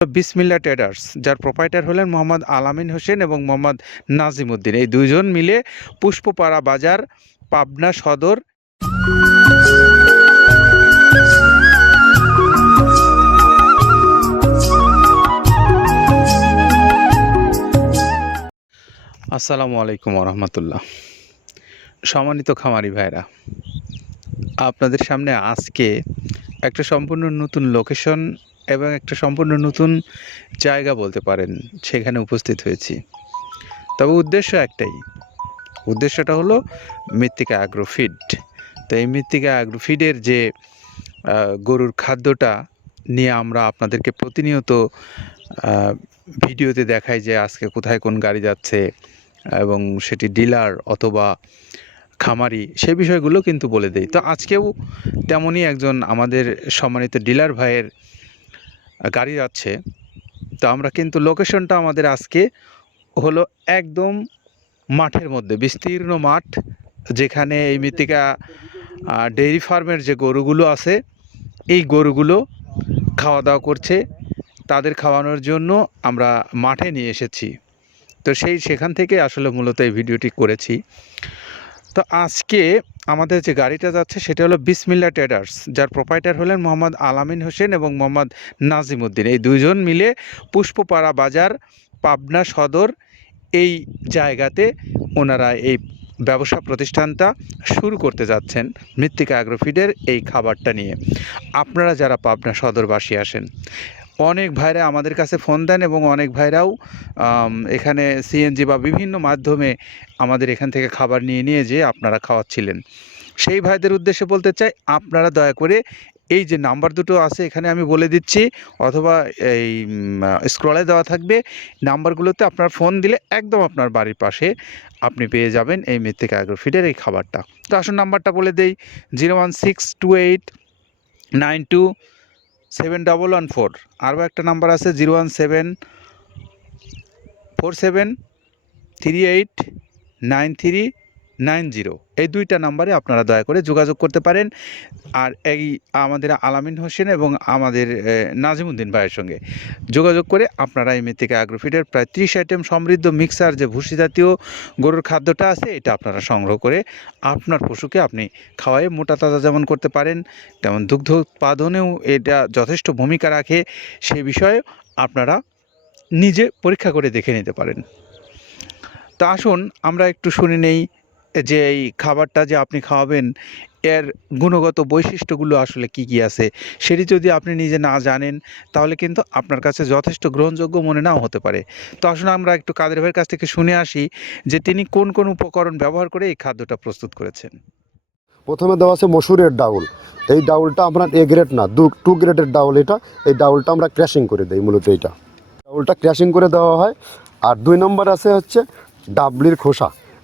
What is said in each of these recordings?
বিসমিল্লা traders, যার proprietor হলেন মোহাম্মদ আলামিন হোসেন এবং মোহাম্মদ নাজিম উদ্দিন এই দুইজন মিলে পুষ্পপাড়া বাজার, পাবনা সদর। আসসালামু আলাইকুম রহমতুল্লাহ সম্মানিত খামারি ভাইরা, আপনাদের সামনে আজকে একটা সম্পূর্ণ নতুন লোকেশন এবং একটা সম্পূর্ণ নতুন জায়গা বলতে পারেন, সেখানে উপস্থিত হয়েছি। তবে উদ্দেশ্য একটাই। উদ্দেশ্যটা হলো মৃত্তিকা অ্যাগ্রোফিড তো এই মৃত্তিকা অ্যাগ্রোফিডের যে গরুর খাদ্যটা নিয়ে আমরা আপনাদেরকে প্রতিনিয়ত ভিডিওতে দেখাই যে আজকে কোথায় কোন গাড়ি যাচ্ছে এবং সেটি ডিলার অথবা খামারি সেই বিষয়গুলো কিন্তু বলে দেই। তো আজকেও তেমনই একজন আমাদের সম্মানিত ডিলার ভাইয়ের গাড়ি যাচ্ছে। তো আমরা কিন্তু লোকেশনটা আমাদের আজকে হলো একদম মাঠের মধ্যে, বিস্তীর্ণ মাঠ, যেখানে এই মৃত্তিকা ডেইরি ফার্মের যে গরুগুলো আছে, এই গরুগুলো খাওয়া দাওয়া করছে। তাদের খাওয়ানোর জন্য আমরা মাঠে নিয়ে এসেছি। তো সেই সেখান থেকে আসলে মূলত এই ভিডিওটি করেছি। তো আজকে আমাদের যে গাড়িটা যাচ্ছে, সেটা হলো বিসমিল্লা ট্রেডার্স, যার প্রোপাইটার হলেন মোহাম্মদ আলামিন হোসেন এবং মোহাম্মদ নাজিম উদ্দিন এই দুজন মিলে পুষ্পপাড়া বাজার, পাবনা সদর, এই জায়গাতে ওনারা এই ব্যবসা প্রতিষ্ঠানটা শুরু করতে যাচ্ছেন মৃত্তিকা অ্যাগ্রোফিডের এই খাবারটা নিয়ে। আপনারা যারা পাবনা সদরবাসী আসেন অনেক ভাইরা আমাদের কাছে ফোন দেন এবং অনেক ভাইরাও এখানে সিএনজি বা বিভিন্ন মাধ্যমে আমাদের এখান থেকে খাবার নিয়ে নিয়ে যে আপনারা খাওয়াচ্ছিলেন। সেই ভাইদের উদ্দেশ্যে বলতে চাই, আপনারা দয়া করে এই যে নাম্বার দুটো আছে এখানে আমি বলে দিচ্ছি, অথবা এই স্ক্রলে দেওয়া থাকবে। নাম্বারগুলোতে আপনার ফোন দিলে একদম আপনার বাড়ির পাশে আপনি পেয়ে যাবেন এই মৃত্তিকা অ্যাগ্রোফিডের এই খাবারটা। তো আসুন নাম্বারটা বলে দেই zero one six two eight nine two seven double one four আরও একটা নাম্বার আছে zero one seven four seven three eight nine three nine zero. এই দুইটা নাম্বারে আপনারা দয়া করে যোগাযোগ করতে পারেন। আর এই আমাদের আলামিন হোসেন এবং আমাদের নাজিমুদ্দিন ভাইয়ের সঙ্গে যোগাযোগ করে আপনারা এই মৃত্তিকা অ্যাগ্রোফিডের প্রায় ত্রিশ আইটেম সমৃদ্ধ মিক্সার যে ভুসি জাতীয় গরুর খাদ্যটা আছে, এটা আপনারা সংগ্রহ করে আপনার পশুকে আপনি খাওয়াই মোটা তাজা যেমন করতে পারেন, তেমন দুগ্ধ উৎপাদনেও এটা যথেষ্ট ভূমিকা রাখে। সে বিষয়ে আপনারা নিজে পরীক্ষা করে দেখে নিতে পারেন। তা আসুন, আমরা একটু শুনে নেই। যে এই খাবারটা যে আপনি খাওয়াবেন, এর গুণগত বৈশিষ্ট্যগুলো আসলে কি কি আছে, সেটি যদি আপনি নিজে না জানেন, তাহলে কিন্তু আপনার কাছে যথেষ্ট গ্রহণযোগ্য মনে নাও হতে পারে। তো আসুন আমরা একটু কাদের ভাইয়ের কাছ থেকে শুনে আসি, যে তিনি কোন কোন উপকরণ ব্যবহার করে এই খাদ্যটা প্রস্তুত করেছেন। প্রথমে দেওয়া আছে মসুরের ডাউল। এই ডাউলটা আপনার এ গ্রেড না, দু, টু গ্রেডের ডাউল এটা, এই ডাউলটা আমরা ক্র্যাশিং করে দিই মূলত এইটা। ডাউলটা ক্র্যাশিং করে দেওয়া হয়, আর দুই নম্বর আছে হচ্ছে ডাবলির খোসা।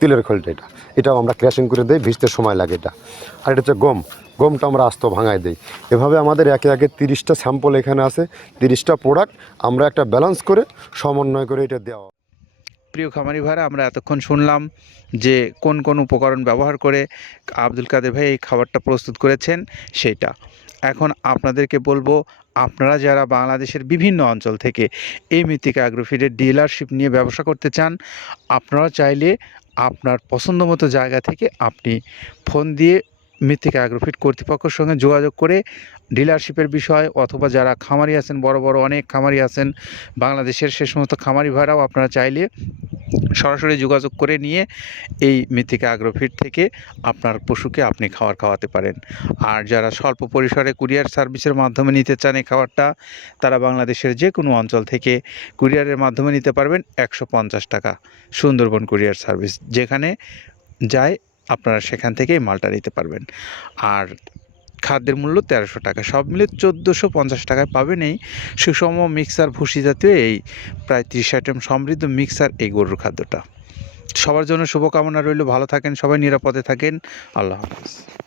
তিলের খোলটা এটা। এটাও আমরা ক্র্যাশিং করে দিই, ভিজতে সময় লাগে এটা। আর এটা হচ্ছে গম। গমটা আমরা আস্ত ভাঙায় দিই। এভাবে আমাদের একে একে তিরিশটা স্যাম্পল এখানে আছে, তিরিশটা প্রোডাক্ট আমরা একটা ব্যালেন্স করে সমন্বয় করে এটা দেওয়া। প্রিয় খামারি ভাইরা, আমরা এতক্ষণ শুনলাম যে কোন কোন উপকরণ ব্যবহার করে আব্দুল কাদের ভাই এই খাবারটা প্রস্তুত করেছেন সেইটা এখন আপনাদেরকে বলব, আপনারা যারা বাংলাদেশের বিভিন্ন অঞ্চল থেকে এই মৃত্তিকা অ্যাগ্রোফিডের ডিলারশিপ নিয়ে ব্যবসা করতে চান, আপনারা চাইলে আপনার পছন্দ মতো জায়গা থেকে আপনি ফোন দিয়ে মৃত্তিকা অ্যাগ্রোফিড কর্তৃপক্ষের সঙ্গে যোগাযোগ করে ডিলারশিপের বিষয় অথবা যারা খামারি আছেন, বড় বড় অনেক খামারি আছেন, বাংলাদেশের সে সমস্ত খামারি ভাইরাও আপনারা চাইলে সরাসরি যোগাযোগ করে নিয়ে এই মৃত্তিকা আগ্রোফিট থেকে আপনার পশুকে আপনি খাবার খাওয়াতে পারেন। আর যারা স্বল্প পরিসরে কুরিয়ার সার্ভিসের মাধ্যমে নিতে চান এই খাবারটা, তারা বাংলাদেশের যে কোনো অঞ্চল থেকে কুরিয়ারের মাধ্যমে নিতে পারবেন একশো পঞ্চাশ টাকা সুন্দরবন কুরিয়ার সার্ভিস, যেখানে যায় আপনারা সেখান থেকেই মালটা নিতে পারবেন। আর খাদ্যের মূল্য তেরোশো টাকা। সব মিলে চোদ্দোশো পঞ্চাশ টাকায় পাবেন এই সুষম মিক্সার ভুসি জাতীয় এই প্রায় ত্রিশ আইটেম সমৃদ্ধ মিক্সার এই গরুর খাদ্যটা। সবার জন্য শুভকামনা রইল। ভালো থাকেন, সবাই নিরাপদে থাকেন। আল্লাহ হাফিজ।